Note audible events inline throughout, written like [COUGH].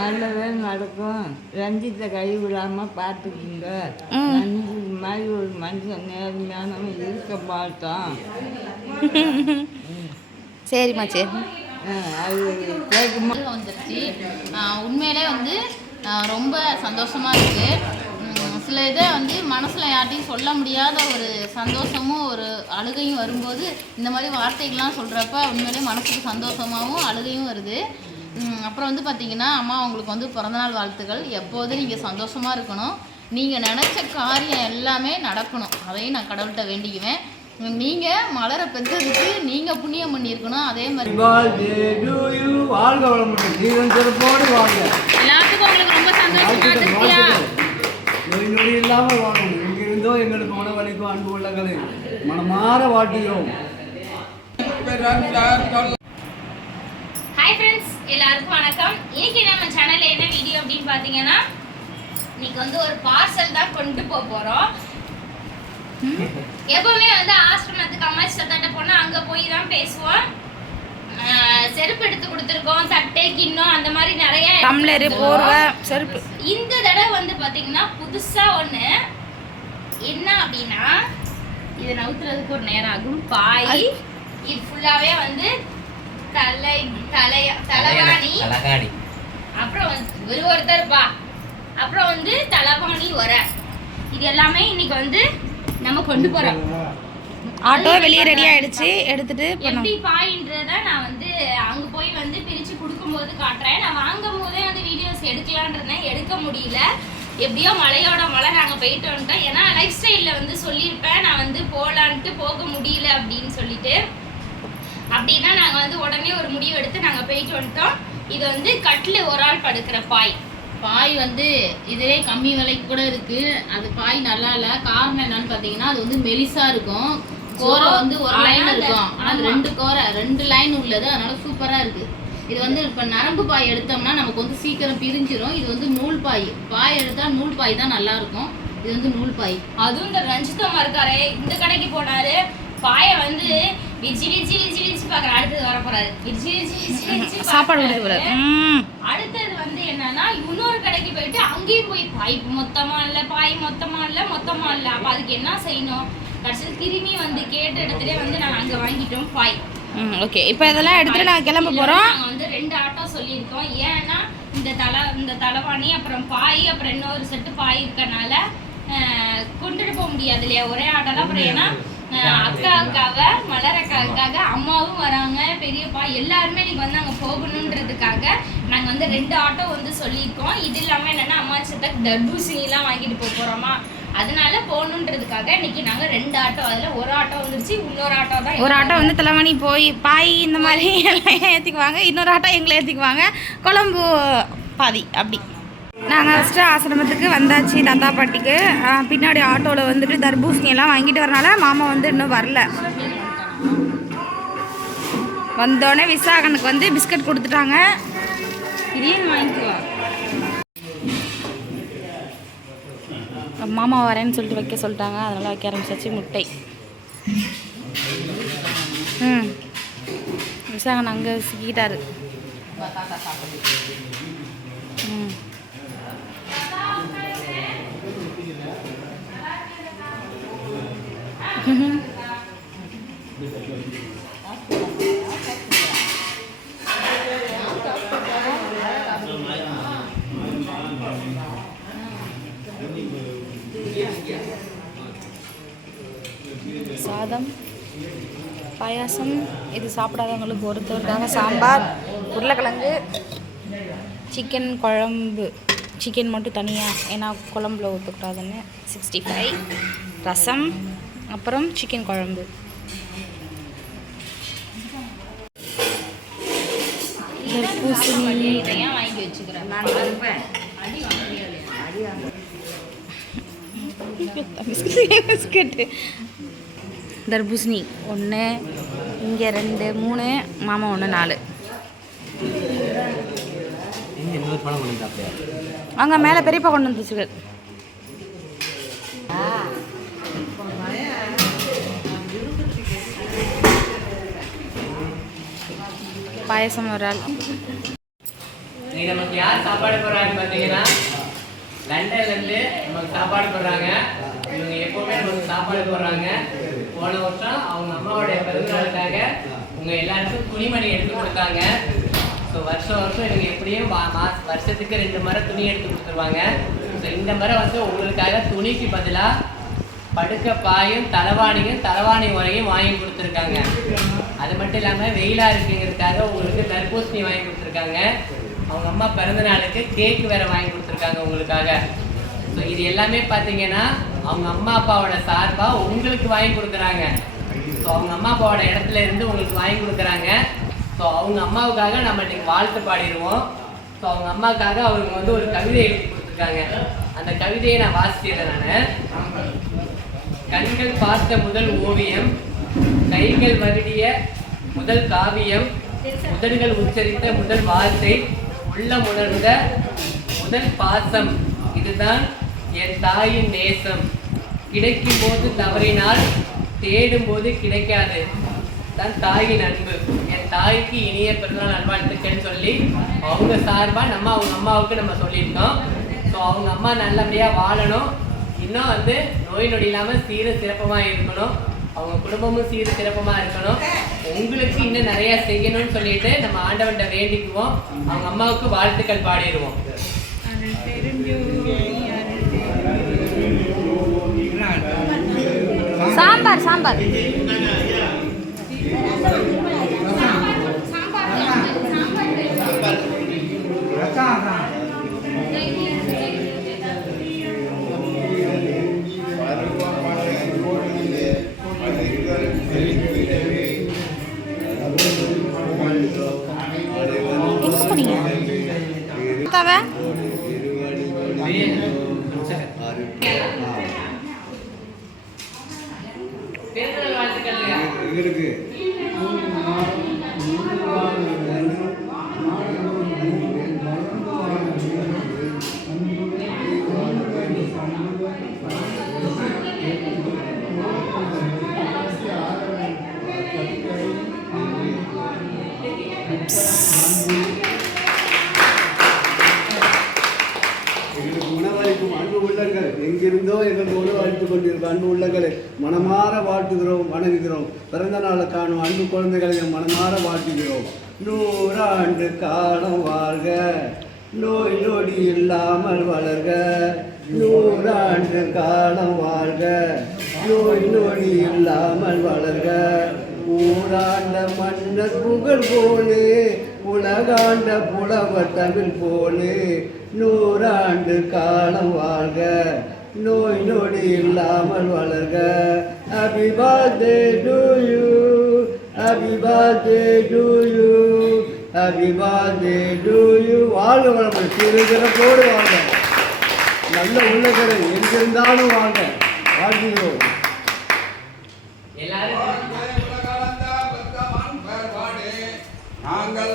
நல்லவே நடக்கும். ரஞ்சித்தை கை விடாமல் பார்த்துக்குங்க. ரஞ்சித் மாதிரி ஒரு மனுஷன் நேர்மையானவன் இருக்க மாட்டான். சரிம்மா சரி அது கேட்கும்? வந்துருச்சு. உண்மையிலே வந்து ரொம்ப சந்தோஷமா இருக்கு. உம் சில இதை வந்து மனசில் யார்ட்டையும் சொல்ல முடியாத ஒரு சந்தோஷமும் ஒரு அழுகையும் வரும்போது இந்த மாதிரி வார்த்தைகள்லாம் சொல்கிறப்ப உண்மையிலே மனசுக்கு சந்தோஷமாகவும் அழுகையும் வருது. அப்புறம் வந்து பார்த்தீங்கன்னா அம்மா உங்களுக்கு வந்து பிறந்தநாள் வாழ்த்துக்கள். எப்போதும் நீங்கள் சந்தோஷமாக இருக்கணும் நீங்கள் நினச்ச காரியம் எல்லாமே நடக்கணும். அதையும் நான் கடவுள்கிட்ட வேண்டிக்குவேன். நீங்கள் மலரை பெற்றதுக்கு நீங்கள் புண்ணியம் பண்ணியிருக்கணும். அதே மாதிரி எல்லாத்துக்கும் உங்களுக்கு ரொம்ப சந்தோஷமா. இல்லாமல் வாழணும் எங்கிருந்தோ எங்களுக்கு உணவளிக்கும் அன்பு உள்ளங்களை. மனமாற வாழ்த்துகிறோம். ஹாய் ஃப்ரெண்ட்ஸ் எல்லாருக்கும் வணக்கம். இன்னைக்கு நம்ம சேனல்ல என்ன வீடியோ அப்படின்னு பார்த்தீங்கன்னா இன்னைக்கு வந்து ஒரு பார்சல் தான் கொண்டு போக போறோம். எப்பவுமே வந்து ஆசிரமத்துக்கு அம்மாச்சி சத்தாட்ட போனா அங்க போய் தான் பேசுவோம். செருப்பு எடுத்து கொடுத்துருக்கோம் தட்டு கிண்ணம் அந்த மாதிரி நிறைய டம்ளரு. போர்வை செருப்பு. இந்த தடவை வந்து பாத்தீங்கன்னா புதுசா ஒண்ணு. என்ன அப்படின்னா இது நவுத்துறதுக்கு ஒரு நேரம் ஆகும். பாய். இது ஃபுல்லாவே வந்து தலை தலைய தலைவாணி. தலகாணி. அப்புறம் வந்து ஒரு ஒருத்தர்ப்பா அப்புறம் வந்து தலைவாணி உர இது எல்லாமே இன்னைக்கு வந்து நம்ம கொண்டு போறோம். ஆட்டோ வெளியே ரெடி ஆயிடுச்சு எடுத்துட்டு எப்படி பாயின்றத நான் வந்து அங்க போய் வந்து பிரிச்சு கொடுக்கும்போது காட்டுறேன். நான் வாங்கும் போதே வந்து வீடியோஸ் எடுக்கலான்னு இருந்தேன் எடுக்க முடியல. எப்படியோ மழையோட மழை நாங்கள் போயிட்டு வந்துட்டோம். ஏன்னா லைஃப் ஸ்டைலில் வந்து சொல்லியிருப்பேன் நான் வந்து போகலான்ட்டு போக முடியல அப்படின்னு சொல்லிட்டு. அப்படின்னா நாங்கள் வந்து உடனே ஒரு முடிவு எடுத்து நாங்கள் போயிட்டு வந்துட்டோம் இது வந்து கட்டில் ஒரு ஆள் படுக்கிற பாய். பாய் வந்து இதுவே கம்மி விலைக்கு கூட இருக்கு. அது பாய் நல்லா இல்ல. காரணம் என்னன்னு பாத்தீங்கன்னா அது வந்து மெலிசா இருக்கும். கோரை வந்து ஒரு லைன் இருக்கும். அது ரெண்டு கோரை ரெண்டு லைன் உள்ளது. அதனால சூப்பரா இருக்கு. இது வந்து இப்ப நரம்பு பாய் எடுத்தோம்னா நமக்கு வந்து சீக்கிரம் பிரிஞ்சிரும். இது வந்து நூல் பாய். பாய் எடுத்தா நூல் பாய் தான் நல்லா இருக்கும். இது வந்து நூல் பாய். அதுவும் இந்த ரஞ்சிதம்மா இருக்காரு இந்த கடைக்கு போனாரு. பாயை வந்து [LAUGHS] சாப்பாடு. கொடுக்க ம். அடுத்தது வந்து என்னன்னா இன்னொரு கடைக்கு போயிட்டு அங்கேயும் போய் பாய் மொத்தமா இல்ல பாய் மொத்தமா இல்ல மொத்தமா இல்ல. அப்ப அதுக்கு என்ன செய்யணும்? கடைசியில் திரும்பி வந்து கேட்ட இடத்துல வந்து நாங்க அங்க வாங்கிட்டோம் பாய். ம் ஓகே. இப்போ இதெல்லாம் எடுத்துட்டு நாங்கள் கிளம்ப போகிறோம் நாங்க வந்து ரெண்டு ஆட்டோ சொல்லியிருக்கோம். ஏன்னா இந்த தலை இந்த தலைவாணி அப்புறம் பாய் அப்புறம் இன்னொரு செட்டு பாய் இருக்கனால கொண்டுட்டு போக முடியாது இல்லையா? ஒரே ஆட்டோ தான் அப்புறம் ஏன்னா அக்காவுக்காக மலர் அக்காவுக்காக அம்மாவும் வராங்க பெரியப்பா எல்லாருமே இன்னைக்கு வந்து அங்கே போகணுன்றதுக்காக நாங்கள் வந்து ரெண்டு ஆட்டோ வந்து சொல்லியிருக்கோம். இது இல்லாமல் என்னென்னா அம்மா சத்துக்கு தர்பூசணிலாம் வாங்கிட்டு போக போகிறோமா அதனால போகணுன்றதுக்காக இன்னைக்கு நாங்கள் ரெண்டு ஆட்டோ அதில் ஒரு ஆட்டோ வந்துருச்சு இன்னொரு ஆட்டோ தான் ஒரு ஆட்டோ வந்து தலைமணி போய் பாய் இந்த மாதிரி எல்லாம் ஏற்றிக்குவாங்க இன்னொரு ஆட்டோ எங்களை ஏற்றிக்குவாங்க குழம்பு பாதி அப்படி. நாங்கள் ஃபஸ்ட்டு ஆசிரமத்துக்கு வந்தாச்சு தாத்தா பாட்டிக்கு. பின்னாடி ஆட்டோவில் வந்துட்டு தர்பூசணி எல்லாம் வாங்கிட்டு வரனால மாமா வந்து இன்னும் வரல. வந்தோடனே விசாகனுக்கு வந்து பிஸ்கட் கொடுத்துட்டாங்க. வாங்கிக்கலாம் வாங்கிக்குவா மாமா வரேன்னு சொல்லிட்டு வைக்க சொல்லிட்டாங்க. அதனால் வைக்க ஆரம்பிச்சாச்சு முட்டை. ம். விசாகன் அங்கே சிக்கிட்டாரு ம். சாதம் பாயாசம் இது சாப்பிடாதவங்களுக்கு ஒருத்தருக்காக சாம்பார் உருளைக்கிழங்கு சிக்கன் குழம்பு. சிக்கன் மட்டும் தனியாக ஏன்னா குழம்புல ஊற்றக்கூடாதுன்னு சிக்ஸ்டி ஃபைவ் ரசம் அப்புறம் சிக்கன் குழம்பு. தர்பூசணி. இதையும் வாங்கி வச்சுக்கிறேன் நான் இருப்பேன் பிஸ்கட்டு தர்பூசணி ஒன்று இங்கே ரெண்டு மூணு மாமா ஒன்று நாலு. இங்க இன்னொரு பழம் கொண்டு சாப்பிடுயா அங்கே மேலே பெரியப்பா கொண்டு வந்து பாயசம் ஒரு ஆள். இன்னைக்கு நமக்கு யார் சாப்பாடு போடுறாங்க பார்த்தீங்கன்னா லண்டன்லேருந்து நமக்கு சாப்பாடு போடுறாங்க. இவங்க எப்போவுமே நமக்கு சாப்பாடு போடுறாங்க. போன வருஷம் அவங்க அம்மாவோடைய பிறந்தநாளுக்காக உங்கள் எல்லாருக்கும் துணிமணி எடுத்து கொடுத்தாங்க. ஸோ வருஷம் வருஷம் இவங்க எப்படியும் மா- வருஷத்துக்கு ரெண்டு முறை துணி எடுத்து கொடுத்துருவாங்க. ஸோ இந்த முறை வந்து உங்களுக்காக துணிக்கு பதிலாக படுக்க பாயும் தலவாணியும் தலவாணி உரையும் வாங்கி கொடுத்துருக்காங்க. அது மட்டும் இல்லாமல் வெயிலாக இருக்குங்கிறதுக்காக உங்களுக்கு தர்பூசணி வாங்கி கொடுத்துருக்காங்க. அவங்க அம்மா பிறந்த நாளுக்கு கேக் வேற வாங்கி கொடுத்துருக்காங்க உங்களுக்காக. ஸோ இது எல்லாமே பார்த்தீங்கன்னா அவங்க அம்மா அப்பாவோட சார்பாக உங்களுக்கு வாங்கி கொடுக்குறாங்க. ஸோ அவங்க அம்மா அப்பாவோட இடத்துல இருந்து உங்களுக்கு வாங்கி கொடுக்குறாங்க. ஸோ அவங்க அம்மாவுக்காக நம்ம இன்னைக்கு வாழ்த்து பாடிடுவோம். ஸோ அவங்க அம்மாவுக்காக அவங்க வந்து ஒரு கவிதை எழுதி கொடுத்துருக்காங்க. அந்த கவிதையை நான் வாசிக்கிறேன் நான். கண்கள் பார்த்த முதல் ஓவியம் கைகள் வருடிய முதல் காவியம் முதல்கள் உச்சரித்த முதல் வார்த்தை உள்ளம் உணர்ந்த முதல் பாசம். இதுதான் என் தாயின் நேசம். கிடைக்கும் போது தவறினால் தேடும் போது கிடைக்காது. தான் தாயின் அன்பு. என் தாய்க்கு இனிய பிறந்தநாள் நல்வாழ்த்துக்கள் சொல்லி அவங்க சார்பாக நம்ம அவங்க அம்மாவுக்கு நம்ம சொல்லியிருக்கோம். ஸோ அவங்க அம்மா நல்லபடியாக வாழணும். இன்னும் வந்து நோய் நொடி இல்லாமல் சீர சிறப்பமாக இருக்கணும். அவங்க குடும்பமும் சீர சிறப்பமாக இருக்கணும். உங்களுக்கு இன்னும் நிறைய செய்யணும்னு சொல்லிட்டு நம்ம ஆண்டவன்கிட்ட வேண்டிக்குவோம். அவங்க அம்மாவுக்கு வாழ்த்துக்கள் பாடிடுவோம். சாம்பார் சாம்பார். நோய் நொடி இல்லாமல் வளர்க. ஊராண்ட மன்னர் புகழ் போலே உலகாண்ட புலவர் தமிழ் போலே நூறாண்டு காலம் வாழ்க. நோய் நொடி இல்லாமல் வளர்க. Happy birthday to you happy birthday to you happy birthday to you வாழ்க வளமுடன். சிறுகிறப்போடு வாழ்க. நல்ல உள்ளகரை எங்கிருந்தாலும் வாழ்க. வாழ்கிறோம் நாங்கள்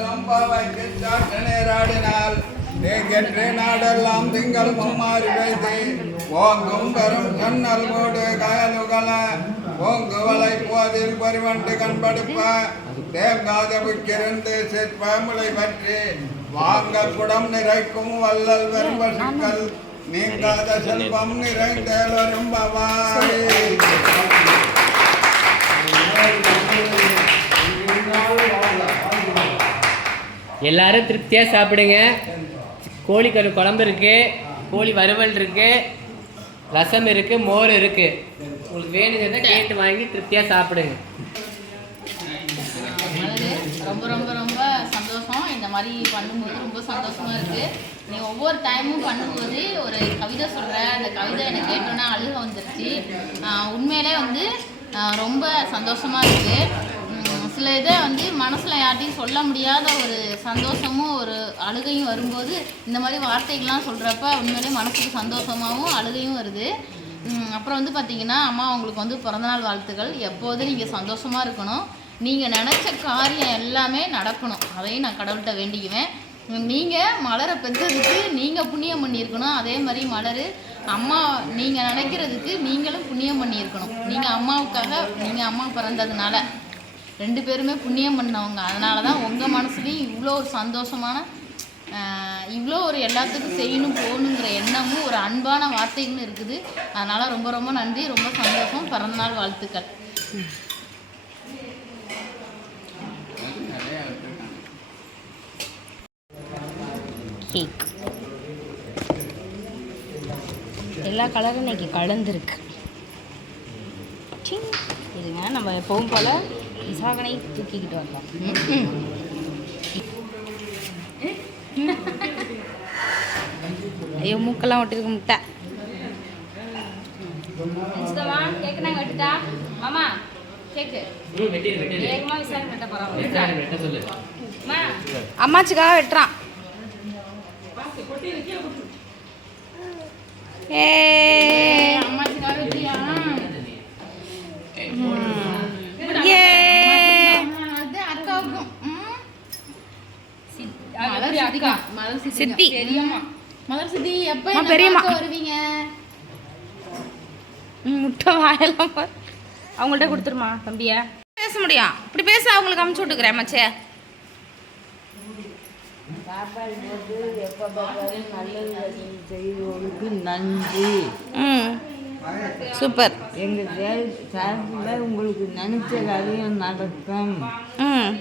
சாட்ட நேராடினால் தேகெற்று நாடெல்லாம் திங்கள் மும்மாறி வைத்து ஓங்கும் பெரும் கண்ணல் மூடு கயலுகள ஓங்கு வலை போதில் பரிவண்டு கண்படுப்ப தேங்காத புக்கிருந்து சிற்ப முளை பற்றி வாங்க குடம் நிறைக்கும் வள்ளல் வெறும்பசுக்கள் நீங்காத செல்வம் நிறைந்தேளரும் எல்லாரும் திருப்தியாக சாப்பிடுங்க. கோழிக்கறி குழம்பு இருக்கு கோழி வறுவல் இருக்கு ரசம் இருக்கு மோர் இருக்கு. உங்களுக்கு வேணுங்கிறத கேட்டு வாங்கி திருப்தியாக சாப்பிடுங்க. ரொம்ப ரொம்ப மாதிரி பண்ணும்போது ரொம்ப சந்தோஷமா இருக்கு. நீ ஒவ்வொரு டைமும் பண்ணும்போது ஒரு கவிதை சொல்ற அந்த கவிதை எனக்கு கேட்டோன்னா அழுக வந்துருச்சு. உண்மையிலே வந்து ரொம்ப சந்தோஷமா இருக்கு. சில இதை வந்து மனசில் யார்ட்டையும் சொல்ல முடியாத ஒரு சந்தோஷமும் ஒரு அழுகையும் வரும்போது இந்த மாதிரி வார்த்தைகள்லாம் சொல்கிறப்ப உண்மையிலே மனசுக்கு சந்தோஷமாகவும் அழுகையும் வருது. அப்புறம் வந்து பார்த்தீங்கன்னா அம்மா உங்களுக்கு வந்து பிறந்தநாள் வாழ்த்துக்கள். எப்போதும் நீங்கள் சந்தோஷமாக இருக்கணும். நீங்கள் நினச்ச காரியம் எல்லாமே நடக்கணும். அதையும் நான் கடவுள்கிட்ட வேண்டிக்குவேன். நீங்கள் மலரை பெற்றதுக்கு நீங்கள் புண்ணியம் பண்ணியிருக்கணும். அதே மாதிரி மலர் அம்மா நீங்கள் நினைக்கிறதுக்கு நீங்களும் புண்ணியம் பண்ணியிருக்கணும். நீங்கள் அம்மாவுக்காக நீங்கள் அம்மா பிறந்ததுனால. ரெண்டு பேருமே புண்ணியம் பண்ணவங்க. அதனால தான் உங்கள் மனசுலேயும் இவ்வளோ ஒரு சந்தோஷமான இவ்வளோ ஒரு எல்லாத்துக்கும் செய்யணும் போகணுங்கிற எண்ணமும் ஒரு அன்பான வார்த்தைகளும் இருக்குது. அதனால் ரொம்ப ரொம்ப நன்றி ரொம்ப சந்தோஷம். பிறந்தநாள் வாழ்த்துக்கள். கேக் எல்லா கலரும் இன்னைக்கு கலந்துருக்கு. இதுங்க நம்ம எப்பவும் போல் விசாகனை தூக்கிக்கிட்டு வந்தோம் ஐயோ மூக்கெல்லாம் ஒட்டிருக்கு முட்டை. கேக்கு வெட்டுட்டா மாமா கேக்கு வேகமாக விசாரணை வெட்ட அம்மாச்சிக்காக வெட்டுறான் ஏ அம்மாச்சிக்காக வெற்றியா ஏ அது அக்காவுக்கும் ம். மலர் சித்திக்கா மலர் சித்தி. மலர் சித்தி எப்போ அம்மா, என்ன பெரியம்மா. பார்க்க வருவீங்க ம், முட்டை வாயெல்லாம் பாரு. அவங்கள்ட்ட கொடுத்துருமா தம்பிய பேச முடியும் இப்படி பேச அவங்களுக்கு அமுச்சு விட்டுக்கிறேன் மச்சே சாப்பாடு எப்போ பார்த்தாலும் நல்லது செய்வோருக்கு நன்றி. ம். சூப்பர். எங்கள் செயல் சார்பில் உங்களுக்கு நினச்ச காரியம் நடக்கும். ம்.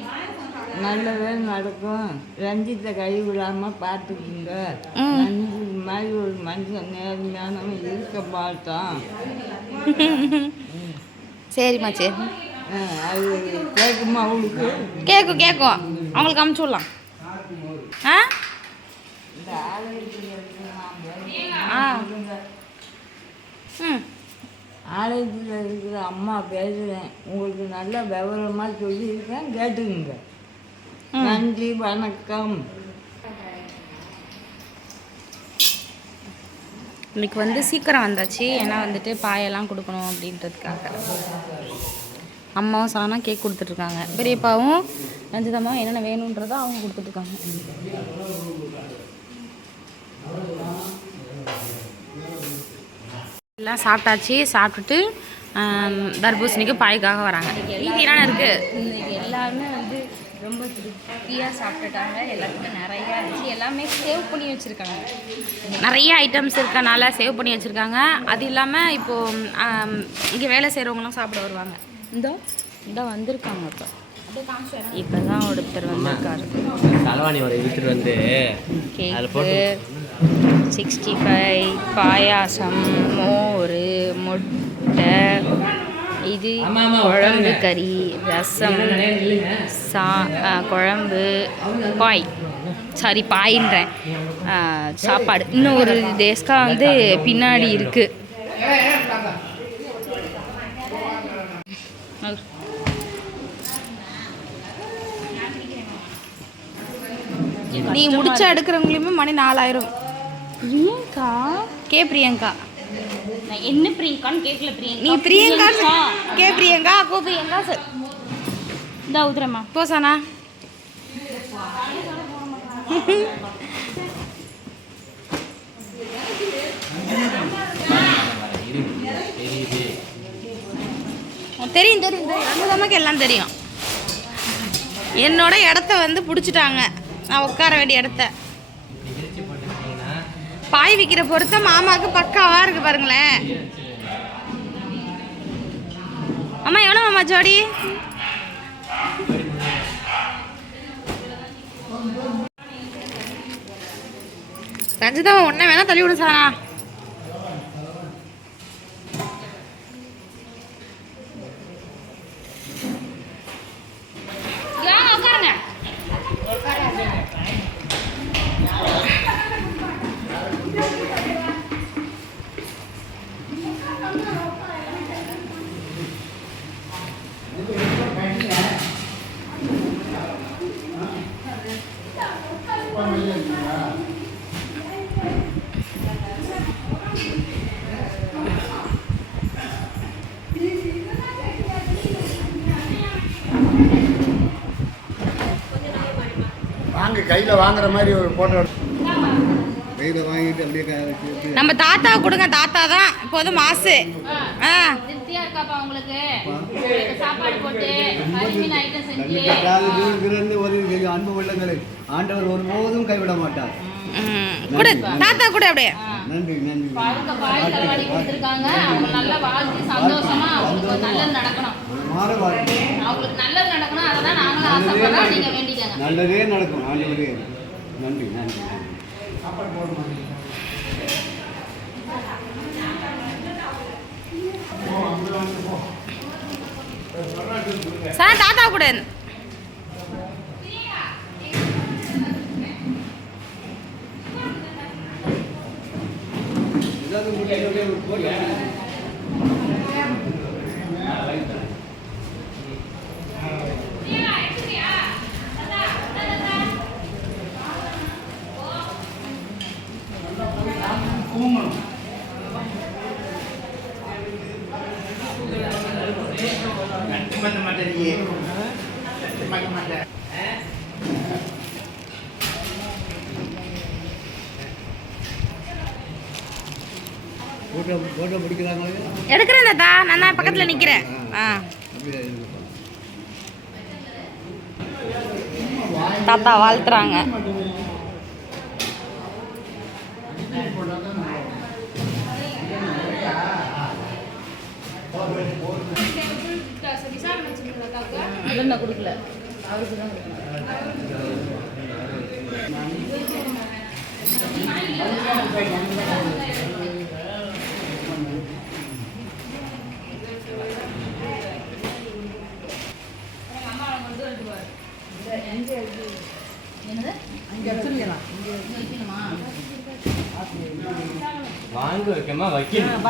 நல்லதே நடக்கும். ரஞ்சித்தை கைவிடாமல் பார்த்துக்குங்க. ம். நன்றி. மாதிரி ஒரு மனுஷன் நேர்மையானவன் இருக்க மாட்டான். சரி மச்சே. ஆ, அது கேட்குமா அவளுக்கு? கேட்கும் கேட்கும் அவங்களுக்கு அமுச்சு விடலாம். ஆ? ம். ஆலயத்தில் இருக்கிற அம்மா பேசுகிறேன் உங்களுக்கு நல்ல விவரமாக சொல்லியிருக்கேன் கேட்டுக்குங்க. நன்றி வணக்கம். இன்னைக்கு வந்து சீக்கிரம் வந்தாச்சு. ஏன்னா வந்துட்டு பாயெல்லாம் கொடுக்கணும் அப்படின்றதுக்காக. அம்மாவும் சானா கேக் கொடுத்துட்ருக்காங்க பெரியப்பாவும் ரஞ்சிதம்மாவும் என்னென்ன வேணுன்றதோ அவங்க கொடுத்துட்ருக்காங்க எல்லாம் சாப்பிட்டாச்சு சாப்பிட்டுட்டு தர்பூசணிக்கு பாய்க்காக வராங்க. மீதி என்னென்ன இருக்குது எல்லாருமே வந்து ரொம்ப திருப்தியாக சாப்பிட்டுட்டாங்க. எல்லாத்துக்கும் நிறையா இருந்துச்சு எல்லாமே சேவ் பண்ணி வச்சுருக்காங்க. நிறைய ஐட்டம்ஸ் இருக்கனால சேவ் பண்ணி வச்சுருக்காங்க. அது இல்லாமல் இப்போது இங்கே வேலை செய்கிறவங்களாம் சாப்பிட வருவாங்க. இந்த இந்த வந்திருக்காங்க இப்போ. இப்போ தான் ஒருத்தர் வந்திருக்காரு. தலைவாணி ஒரு இழுத்துட்டு வந்து கேக்கு சிக்ஸ்டி ஃபைவ் பாயாசம் மோர் முட்டை இது குழம்பு. கறி ரசம். சா குழம்பு பாய். சாரி பாயின்றேன். சாப்பாடு. இன்னும் ஒரு டேஸ்க்கா வந்து பின்னாடி இருக்கு. நீ முடிச்ச எடுக்கிறவங்களையுமே மணி நாலாயிரம். பிரியங்கா? கே பிரியங்கா. நான் என்ன பிரியங்கான்னு கேட்கல பிரியங்கா. நீ பிரியங்கா? கே பிரியங்கா? கோ பிரியங்கா? சார். இந்த உதுரம்மா போசானா [LAUGHS] தெரியும் தெரியும் தெரியும். அந்த நமக்கு எல்லாம் தெரியும். என்னோட இடத்த வந்து பிடிச்சிட்டாங்க. நான் உட்கார வேண்டிய இடத்த. பாய் விற்கிற பொறுத்த மாமாவுக்கு பக்காவாக இருக்கு பாருங்களேன். அம்மா எவ்வளோ மாமா ஜோடி? ரஞ்சிதா ஒன்றை வேணா தள்ளி விடு சாரா. கையில் வாங்குற மாதிரி ஒரு ஃபோட்டோ கையில் வாங்கிட்டு அப்படியே நம்ம தாத்தா கொடுங்க தாத்தா தான். இப்போது மாசு. ஆ. திருப்தியா இருக்காப்பா உங்களுக்கு? சாப்பாடு போட்டு அன்பு உள்ளங்களை ஆண்டவர் ஒருபோதும் கைவிட மாட்டார். கொடு தாத்தா கூட அப்படியே. நன்றி நன்றி. பழுக்க பாய் தள்ளுவாடி கொடுத்துருக்காங்க. அவங்க நல்லா வாழ்ந்து சந்தோஷமா அவங்களுக்கு நல்லது நடக்கணும். மாற வாழ்க்கை. அவங்களுக்கு நல்லது நடக்கணும். அதை தான் நாங்களும் ஆசைப்படுறோம். நீங்க வேண்டிக்கங்க. நல்லதே நடக்கும். ஆண்டவரே. நன்றி நன்றி நன்றி. சார் தாத்தா கூட ஏதாவது எடுக்கிறேன் தாத்தா. நான் தான் பக்கத்தில் நிற்கிறேன் ஆ. தாத்தா வாழ்த்துறாங்க. கொடுக்கல. அவருக்கு தான் கொடுக்கணும். என்னது? இங்க வைக்கணுமா? வாங்க வைக்கமா வைக்கணும்.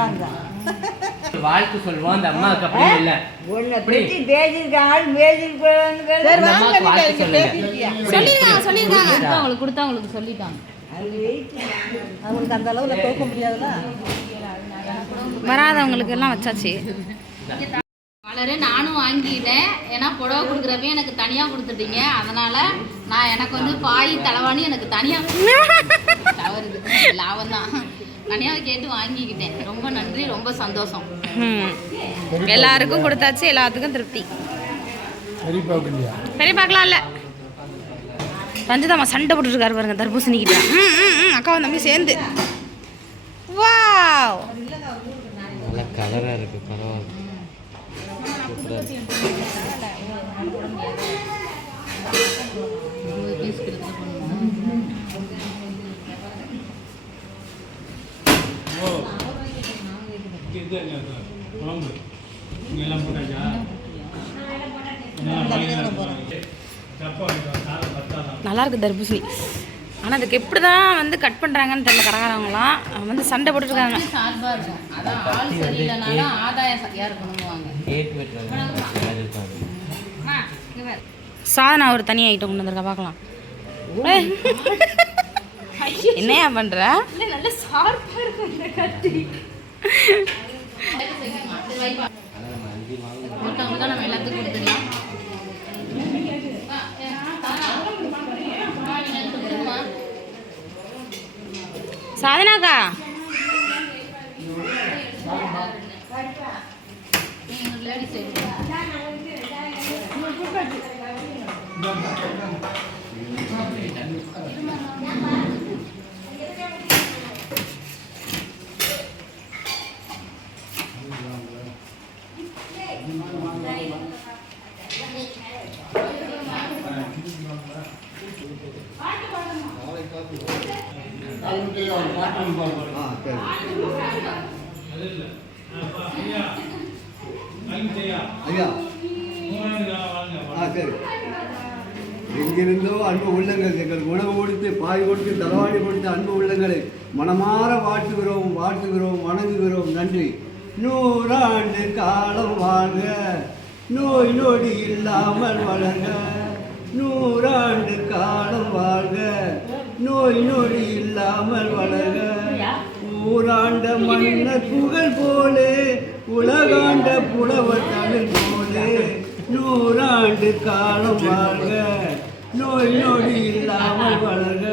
வாழ்த்து அந்த அம்மாவுக்கு அப்படி இல்லை. கொடுத்தா அவங்களுக்கு கொடுத்தா அவங்களுக்கு சொல்லிட்டாங்க. அவங்களுக்கு அந்த அளவில் தோக்க முடியாதுல்ல? வராதவங்களுக்கு எல்லாம் வச்சாச்சு மலரு நானும் வாங்கிக்கிட்டேன் ஏன்னா புடவை கொடுக்குறப்ப எனக்கு தனியாக கொடுத்துட்டீங்க. அதனால நான் எனக்கு வந்து பாய் தலைவாணி எனக்கு தனியாக தவறுது. லாபம் தான் தனியாக கேட்டு வாங்கிக்கிட்டேன். ரொம்ப நன்றி ரொம்ப சந்தோஷம். ம். எல்லாருக்கும் கொடுத்தாச்சு எல்லாத்துக்கும் திருப்தி. பெரிய பார்க்கலாம் இல்லை பஞ்சதாமா சண்டை போட்டுருக்காரு பாருங்க தர்பூசணிக்கிட்ட ம் ம் ம். அக்காவும் தம்பி சேர்ந்து. வாவ். நல்ல கலராக இருக்கு பரவாயில்ல. நல்லா இருக்கு தர்பூசணி. ஆனால் அதுக்கு எப்படி தான் வந்து கட் பண்ணுறாங்கன்னு தெரியல கடைக்காரவங்களாம் வந்து சண்டை போட்டுருக்காங்க சார்பாக இருக்கும். அதான் ஆள் சரியில்லைனாலும் ஆதாயம் சரியாக இருக்கணுங்குவாங்க கேக் வெட்டுறாங்க இருப்பாங்க. சாதனா ஒரு தனி ஐட்டம் கொண்டு வந்திருக்கா பார்க்கலாம். என்னையா பண்ற? ஒருத்தவங்க தான் நம்ம எல்லாத்துக்கும் கொடுத்துடலாம் சாதனாக்கா லேடிஸ் ஆ சரி ஐயா ஆ சரி எங்கிருந்தோ அன்பு உள்ளங்கள் எங்கள் உணவு கொடுத்து பாய் கொடுத்து தலவாடி கொடுத்து அன்பு உள்ளங்களை மனமாற வாழ்த்துகிறோம் வாழ்த்துகிறோம் வணங்குகிறோம். நன்றி. நூறாண்டு காலம் வாழ்க நோய் நொடி இல்லாமல் வளர்க. நூறாண்டு காலம் வாழ்க. நோய் நொடி இல்லாமல் வளர்க. ஊராண்ட மன்னர் புகழ் போலே உலகாண்ட புலவர் தமிழ் போலே. நூறாண்டு காலம் வாழ்க. நோய் நொடி இல்லாமல் வளர்க.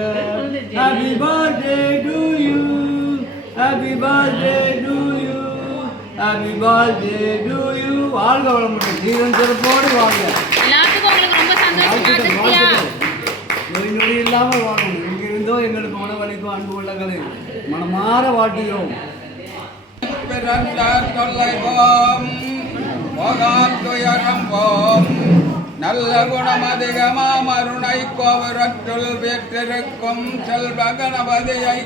Happy birthday to you happy birthday to you happy birthday to you வாழ்க வளமுடன். ஜீவன் சிறப்போடு வாழ்க. வாழ்த்துக்கள் நோய் நொடி இல்லாமல் வாழணும் இங்கிருந்து இருந்தோ எங்களுக்கு உணவளிக்கும் அன்பு உள்ளங்களை. மனமாற வாழ்த்துகிறோம். பிறந்தார் தொல்லை போம் போகான் துயரம் போம். நல்ல குணம் அதிகமாம் அருணை கோபுரத்துள் பெற்றிருக்கும் செல்வ கணபதியை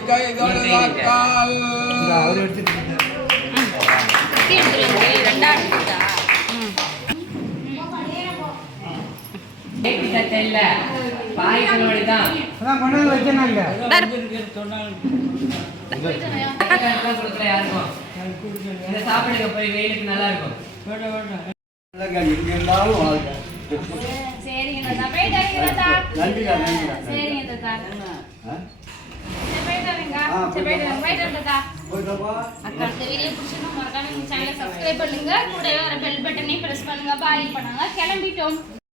இல்ல பாய் தலைவலி தான் கொடுக்கல யாருக்கும் இந்த சாப்பிடுங்க போய் வெயிலுக்கு நல்லா இருக்கும் எங்க இருந்தாலும் வாழ்க சரிங்க தாத்தா போயிட்டு வரீங்க சரிங்க வீடியோ பிடிச்சிருந்தா மறக்காம இந்த சேனலை சப்ஸ்கிரைப் பண்ணுங்க. கூடவே வர பெல் பட்டனையும் பிரஸ் பண்ணுங்க. பாய் பண்ணாங்க. கிளம்பிட்டோம்.